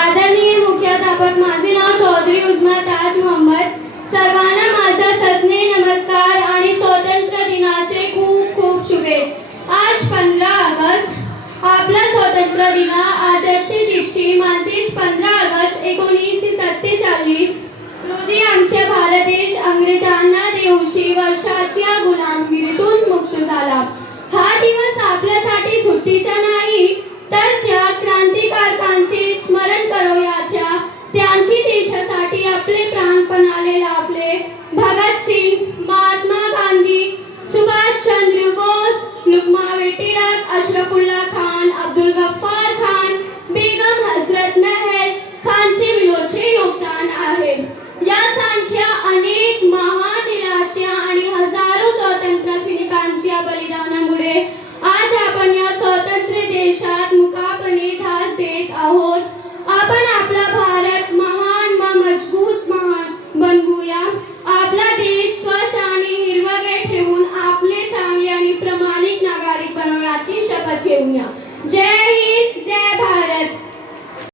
आदरणीय मुख्याध्यापक, माझे नाव चौधरी उस्मा ताज मोहम्मद. सर्वांना माझा सस्ने नमस्कार आणि स्वातंत्र्य दिनाचे खूप खूप शुभेच्छा. आज 15 ऑगस्ट आपला स्वातंत्र्य दिन. आजच्या दिवशी म्हणजेच 15 ऑगस्ट 1947 रोजी आमचा भारत देश अंग्रेजांना 200 वर्षाच्या गुलामगिरीतून मुक्त झाला. हा दिवस आपल्यासाठी सुट्टीचा नाही, तर त्या क्रांतिकारकांचे स्मरण करूयाच्या, त्यांची देशासाठी आपले प्राणपणाले लावले. भगतसिंग, महात्मा गांधी, सुभाषचंद्र बोस, लुकमावे टिळक, अशरफुल्ला खान, अब्दुल गफ्फार खान, बेगम हजरत महल खानचे विलोचे योगदान आहे. यासारख्या अनेक महान दिलाच्या आणि हजारो स्वातंत्र्य सैनिकांच्या बलिदानामुळे आज आपण या स्वतंत्र देशात मुक्तपणे ध्यास देत आहोत. आपण आपला भारत महान व मजबूत बनवूया. आपला देश स्वच्छ आणि हिरवगैर ठेवून आपले चांगले आणि प्रामाणिक नागरिक बनवण्याची शपथ घेऊया. जय हिंद, जय